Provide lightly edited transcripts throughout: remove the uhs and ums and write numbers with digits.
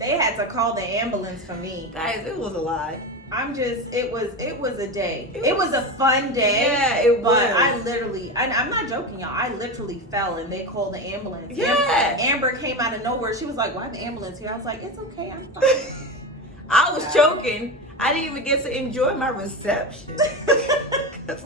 They had to call the ambulance for me. Guys, it was a lot. It was a day. It was a fun day. Yeah, it was. But I literally, I'm not joking, y'all. I literally fell and they called the ambulance. Yeah. Amber came out of nowhere. She was like, "Why the ambulance here?" I was like, "It's okay, I'm fine." I was choking. I didn't even get to enjoy my reception.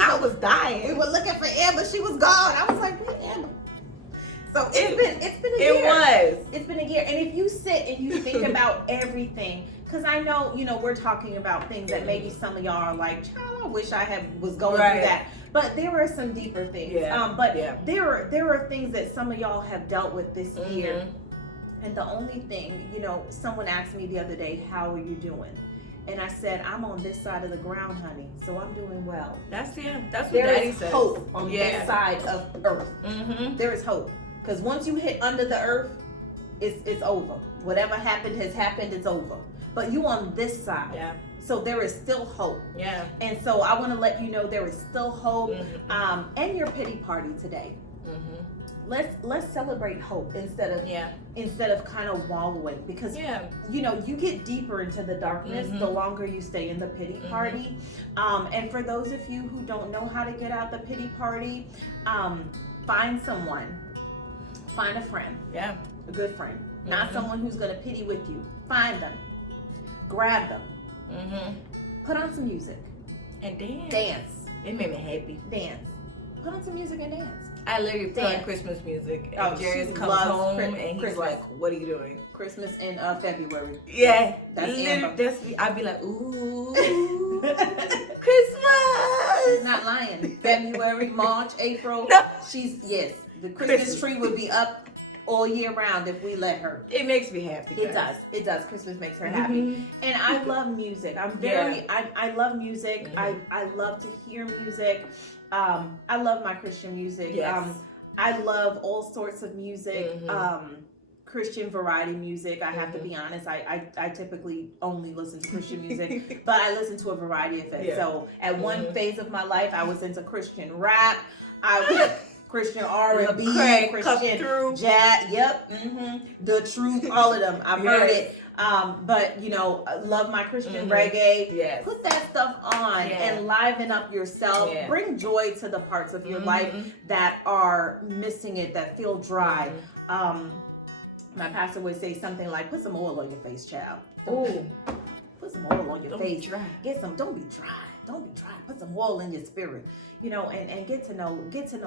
I was dying. We were looking for Amber. She was gone. I was like, "Where's Amber?" So it's been a year. It was. It's been a year. And if you sit and you think about everything, because I know, we're talking about things that maybe some of y'all are like, "Child, I wish I was going through that." But there are some deeper things. There are things that some of y'all have dealt with this year. And the only thing, someone asked me the other day, "How are you doing?" And I said, "I'm on this side of the ground, honey, so I'm doing well." That's what Daddy says. There is hope on this side of earth. There is hope. Because once you hit under the earth, it's over. Whatever happened has happened, it's over. But you on this side. Yeah. So there is still hope. Yeah. And so I want to let you know there is still hope. And your pity party today. Let's celebrate hope instead of kind of wallowing, because you get deeper into the darkness the longer you stay in the pity party. And for those of you who don't know how to get out the pity party, find someone. Find a friend. Yeah. A good friend. Not someone who's going to pity with you. Find them. Grab them. Put on some music. And dance. Dance. It made me happy. Dance. Put on some music and dance. I literally put on Christmas music. And Jerry comes home and he's Christmas. like, "What are you doing?" Christmas in February. Yeah. That's Amber. I'd be like, "Ooh, Christmas." She's not lying. February, March, April. No. The Christmas tree would be up all year round if we let her. It makes me happy. Guys. It does. Christmas makes her happy. And I love music. I love music. I love to hear music. I love my Christian music. Yes. I love all sorts of music. Christian variety music. I have to be honest. I typically only listen to Christian music, but I listen to a variety of it. Yeah. So at one phase of my life, I was into Christian rap. I was Christian R&B, Christian jazz. Yep. The Truth. All of them. I've heard it. But I love my Christian reggae. Yes. Put that stuff on and liven up yourself. Yeah. Bring joy to the parts of your life that are missing it, that feel dry. My pastor would say something like, "Put some oil on your face, child." Put some oil on your face. Dry. Don't be dry. Don't be dry. Put some oil in your spirit. And get to know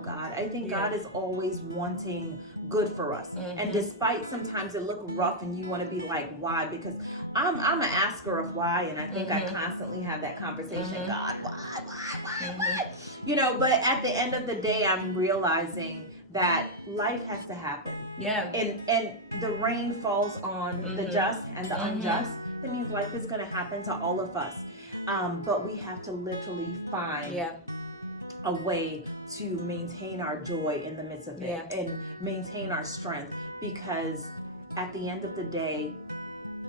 God. I think God is always wanting good for us. And despite sometimes it look rough and you want to be like, why? Because I'm an asker of why, and I think I constantly have that conversation. God, why? But at the end of the day, I'm realizing that life has to happen. Yeah. And the rain falls on the just and the unjust. That means life is going to happen to all of us. But we have to literally find a way to maintain our joy in the midst of it and maintain our strength, because at the end of the day,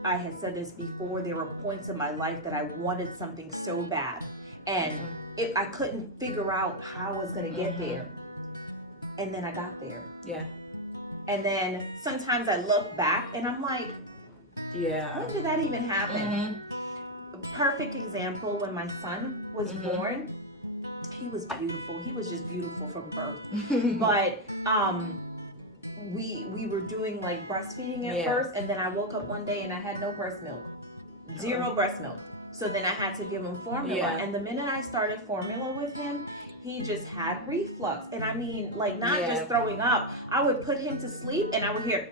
I had said this before, there were points in my life that I wanted something so bad, and I couldn't figure out how I was going to get there. And then I got there. Yeah. And then sometimes I look back and I'm like, when did that even happen? Perfect example, when my son was born, he was beautiful. He was just beautiful from birth. But we were doing like breastfeeding at first, and then I woke up one day and I had no breast milk. Zero breast milk. So then I had to give him formula. And the minute I started formula with him, he just had reflux. And I mean, like, not just throwing up. I would put him to sleep and I would hear,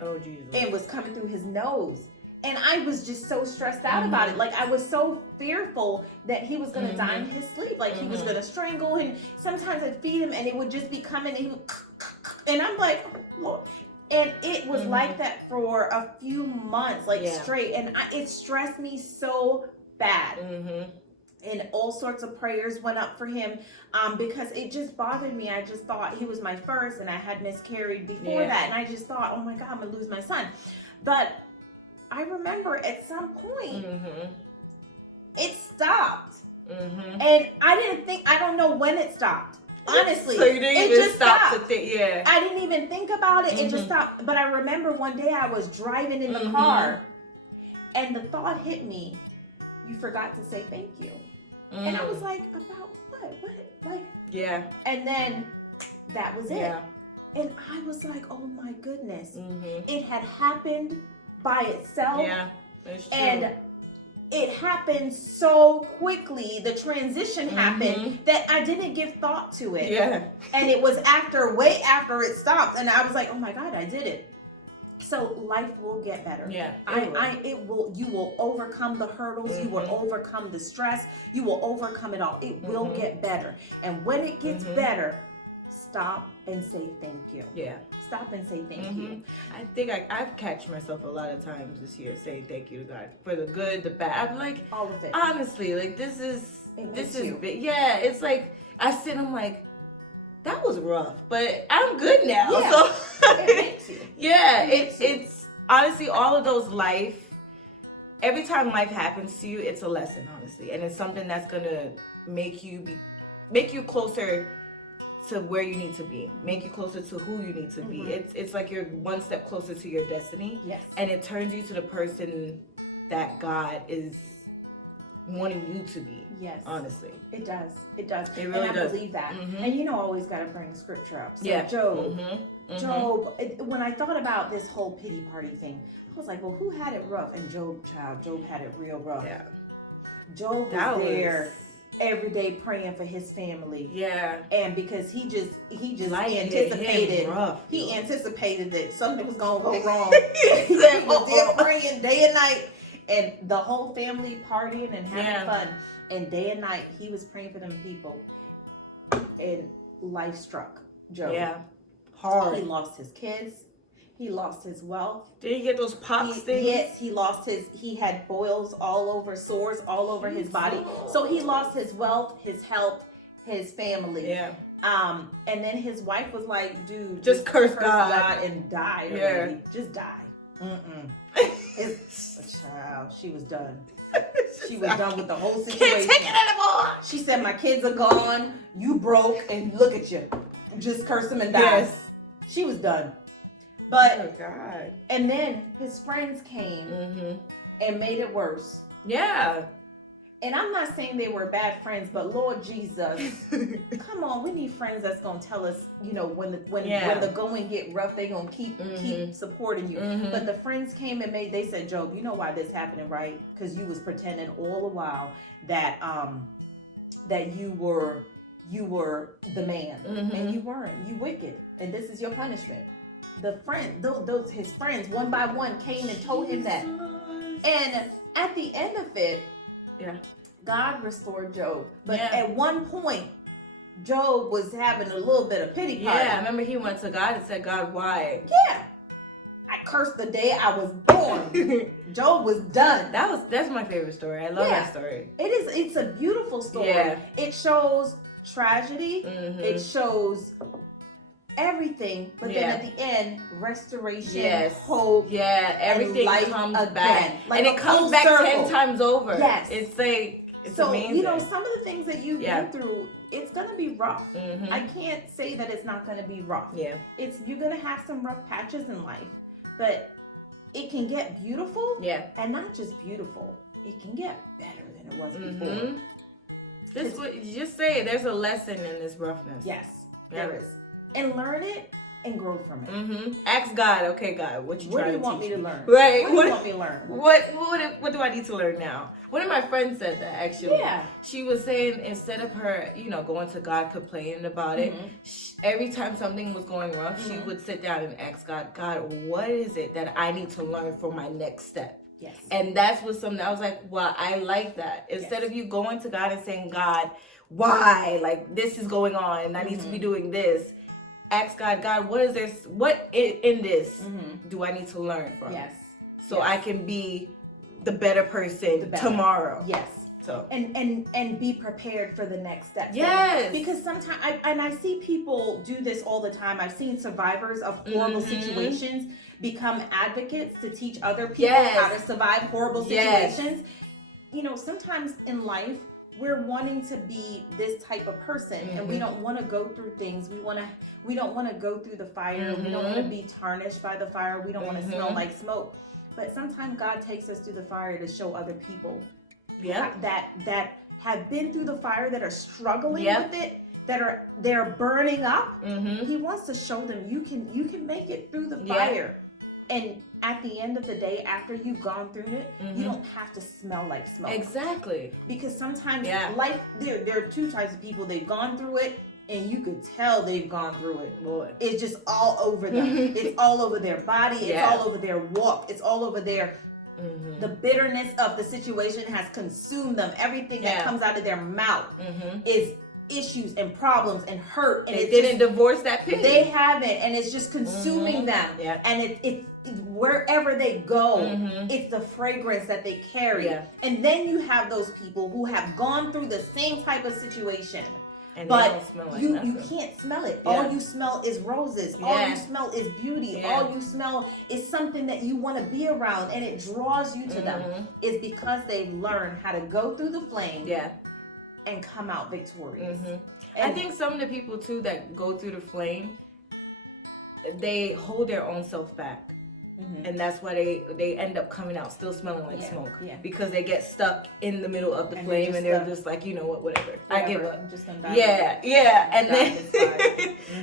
oh Jesus. It was coming through his nose. And I was just so stressed out about it. Like, I was so fearful that he was going to die in his sleep. Like, he was going to strangle. And sometimes I'd feed him and it would just be coming and he would, and I'm like, oh, Lord. And it was like that for a few months, like straight. And it stressed me so bad. And all sorts of prayers went up for him because it just bothered me. I just thought he was my first and I had miscarried before that. And I just thought, oh my God, I'm going to lose my son. But I remember at some point, it stopped. And I don't know when it stopped. Honestly, so you didn't it even just stop stopped. to think. Yeah, I didn't even think about it. It just Mhm. stopped. But I remember one day I was driving in the Mhm. car, and the thought hit me: you forgot to say thank you. And I was like, about what? What? Like, yeah. And then that was it. Yeah. And I was like, oh my goodness. Mhm. It had happened by itself. Yeah, that's true. And it happened so quickly. The transition happened that I didn't give thought to it. Yeah. And it was way after it stopped. And I was like, oh my God, I did it. So life will get better. Yeah, you will overcome the hurdles. You will overcome the stress. You will overcome it all. It will get better. And when it gets better, stop and say thank you. Yeah. Stop and say thank you. I think I've catch myself a lot of times this year saying thank you to God for the good, the bad. I'm like, all of it. Honestly, like this is big. Yeah, it's like I sit. I'm like, that was rough, but I'm good now. Yeah. So it makes you. Yeah, it's honestly all of those every time life happens to you, it's a lesson, honestly. And it's something that's gonna make you closer to where you need to be, make you closer to who you need to be. It's like you're one step closer to your destiny. Yes. And it turns you to the person that God is wanting you to be. Yes. Honestly. It does. It does. It really and I does. believe that. And I always got to bring scripture up. So yeah. Job, when I thought about this whole pity party thing, I was like, well, who had it rough? And Job had it real rough. Yeah. Job was there every day praying for his family. Yeah. And because he just anticipated that something was going to go wrong. He was there praying day and night. And the whole family partying and having fun. And day and night, he was praying for them people. And life struck Job. Yeah. Hard. He lost his kids. He lost his wealth. Did he get those pox things? Yes, he had boils all over, sores all over his body. So he lost his wealth, his health, his family. Yeah. And then his wife was like, dude, just curse God and die already. Just die. Child, she was done. She was done with the whole situation. Can't take it anymore. She said, my kids are gone. You broke, and look at you. Just curse them and die. Yes. She was done. But oh God. And then his friends came and made it worse. Yeah. And I'm not saying they were bad friends, but Lord Jesus, come on, we need friends that's gonna tell us, when the going get rough, they gonna keep supporting you. But the friends came and they said, Job, you know why this happening, right? Because you was pretending all the while that that you were the man, and you weren't. You wicked, and this is your punishment. His friends, one by one, came and told him that. And at the end of it, God restored Job. But at one point, Job was having a little bit of pity party. Yeah, I remember he went to God and said, God, why? Yeah. I cursed the day I was born. Job was done. That's my favorite story. I love that story. It's a beautiful story. Yeah. It shows tragedy. It shows everything, but then at the end, restoration, hope, everything comes back, like and it comes back circle. 10 times over. Yes, it's like amazing. Some of the things that you've been through, it's gonna be rough. I can't say that it's not gonna be rough. Yeah, you're gonna have some rough patches in life, but it can get beautiful. Yeah, and not just beautiful, it can get better than it was before. Just say there's a lesson in this roughness. Yes, there is. And learn it and grow from it. Ask God, okay, God, what do you want me to learn? Right. What do you want me to learn? What do I need to learn now? One of my friends said that, actually. Yeah. She was saying instead of her, going to God complaining about it, every time something was going rough, she would sit down and ask God, what is it that I need to learn for my next step? Yes. And that's what something I was like, well, I like that. Instead of you going to God and saying, God, why? Like, this is going on and I need to be doing this. Ask God, what is this? What in this do I need to learn from? Yes. So I can be the better person tomorrow. Yes. So and be prepared for the next step. Yes. Because sometimes I see people do this all the time. I've seen survivors of horrible situations become advocates to teach other people how to survive horrible situations. Sometimes in life we're wanting to be this type of person, and we don't want to go through things. We don't want to go through the fire. We don't want to be tarnished by the fire. We don't want to smell like smoke. But sometimes God takes us through the fire to show other people that have been through the fire, that are struggling with it, they're burning up. He wants to show them you can make it through the fire. And at the end of the day, after you've gone through it, you don't have to smell like smoke. Exactly. Because sometimes life, there are two types of people. They've gone through it, and you could tell they've gone through it. Boy. It's just all over them. It's all over their body. It's all over their walk. It's all over their... The bitterness of the situation has consumed them. Everything that comes out of their mouth is issues and problems and hurt. And they didn't divorce that pig. They haven't, and it's just consuming them. And it's wherever they go, it's the fragrance that they carry. And then you have those people who have gone through the same type of situation. And but they don't smell like you can't smell it. All you smell is roses. All you smell is beauty. All you smell is something that you want to be around, and it draws you to them. It's because they've learned how to go through the flame and come out victorious. I think some of the people too that go through the flame, they hold their own self back. And that's why they end up coming out still smelling like smoke. Because they get stuck in the middle of the flame, and they're just like, you know what, whatever. I give up. I'm just gonna die. And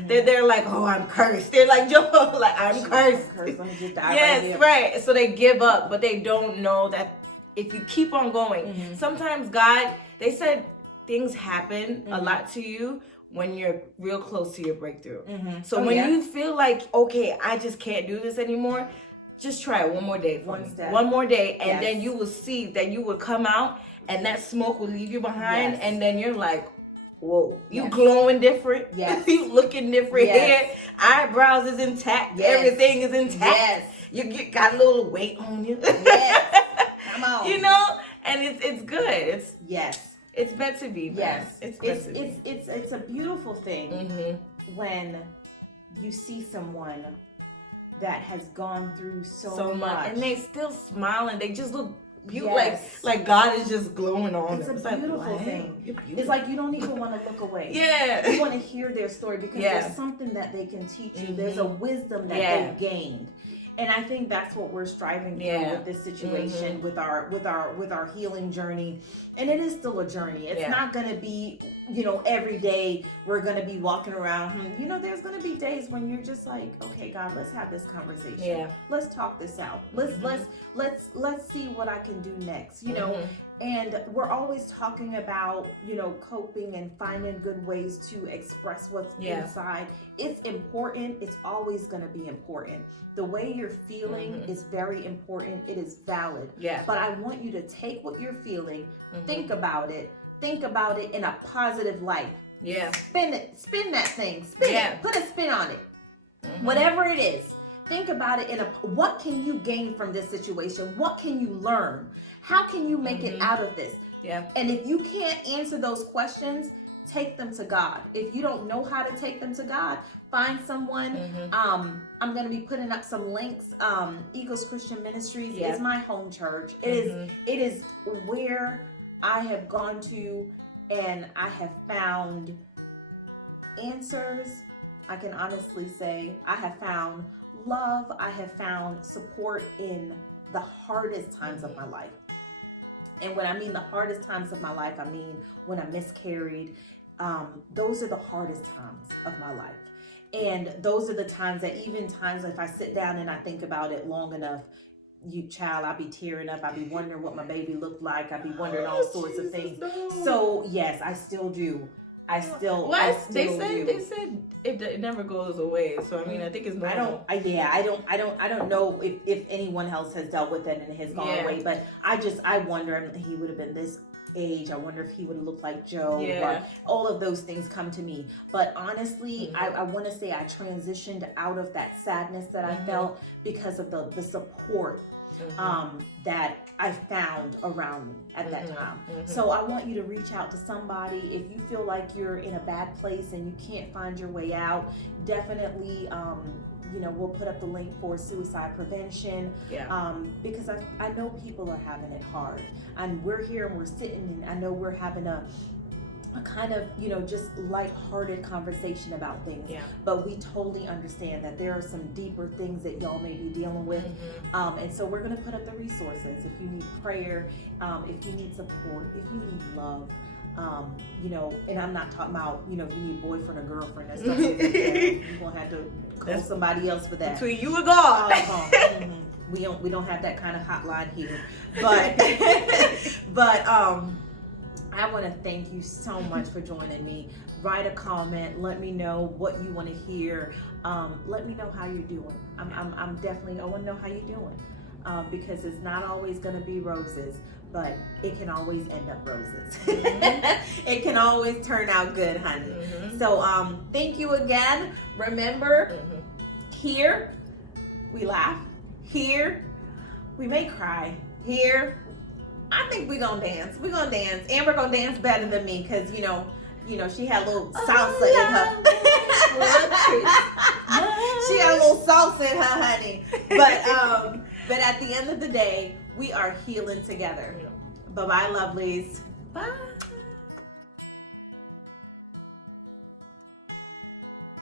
then they're like, oh, I'm cursed. They're like, Joe, like, I'm cursed. Let me just die right. So they give up, but they don't know that if you keep on going, sometimes God, they said things happen a lot to you when you're real close to your breakthrough. So when you feel like, okay, I just can't do this anymore, just try it one more day. One more day, and then you will see that you will come out, and that smoke will leave you behind, and then you're like, whoa, you glowing different. You looking different. Hair, eyebrows is intact. Everything is intact. You got a little weight on you. Come on. You know, and it's good. It's meant to be. Man. It's a beautiful thing when you see someone that has gone through so much, and they still smile, and they just look beautiful. Like God is just glowing on them. It's a beautiful thing. It's like you don't even want to look away. You want to hear their story because there's something that they can teach you. There's a wisdom that they've gained. And I think that's what we're striving for with this situation, with our healing journey. And it is still a journey. It's not going to be, every day we're going to be walking around. There's going to be days when you're just like, okay, God, let's have this conversation. Let's talk this out. Let's see what I can do next. And we're always talking about, coping and finding good ways to express what's inside. It's important. It's always going to be important. The way you're feeling is very important. It is valid. But I want you to take what you're feeling, think about it in a positive light. Spin that thing. Spin it. Put a spin on it. Whatever it is. Think about it what can you gain from this situation? What can you learn? How can you make it out of this? And if you can't answer those questions, take them to God. If you don't know how to take them to God, find someone. I'm going to be putting up some links. Eagles Christian Ministries is my home church. It is where I have gone to, and I have found answers. I can honestly say I have found love. I have found support in the hardest times of my life. And when I mean the hardest times of my life, I mean when I miscarried. Those are the hardest times of my life. And those are the times that even times if I sit down and I think about it long enough, I'll be tearing up. I'll be wondering what my baby looked like. I'll be wondering all sorts of things. No. So yes, I still do. I still they said it never goes away. So I mean, I think it's normal. I don't know if anyone else has dealt with it and it has gone away. But I wonder, he would have been this age. I wonder if he would have looked like Joe. All of those things come to me. But honestly, I want to say I transitioned out of that sadness that I felt because of the support. that I found around me at that time. So I want you to reach out to somebody. If you feel like you're in a bad place and you can't find your way out, definitely, we'll put up the link for suicide prevention. Because I know people are having it hard, and we're here and we're sitting, and I know we're having a kind of, just lighthearted conversation about things. But we totally understand that there are some deeper things that y'all may be dealing with. And so we're going to put up the resources. If you need prayer, if you need support, if you need love, and I'm not talking about, if you need a boyfriend or girlfriend, that's something you're going to have to call somebody else for that. Between you and God. We don't have that kind of hotline here. But I want to thank you so much for joining me. Write a comment. Let me know what you want to hear. Let me know how you're doing. I'm definitely, I want to know how you're doing. Because it's not always going to be roses, but it can always end up roses. It can always turn out good, honey. So thank you again. Remember, here we laugh. Here we may cry. Here I think we're gonna dance. We're gonna dance. Amber gonna dance better than me because she had a little salsa in her. She had a little salsa in her, honey. But at the end of the day, we are healing together. Bye bye, lovelies. Bye.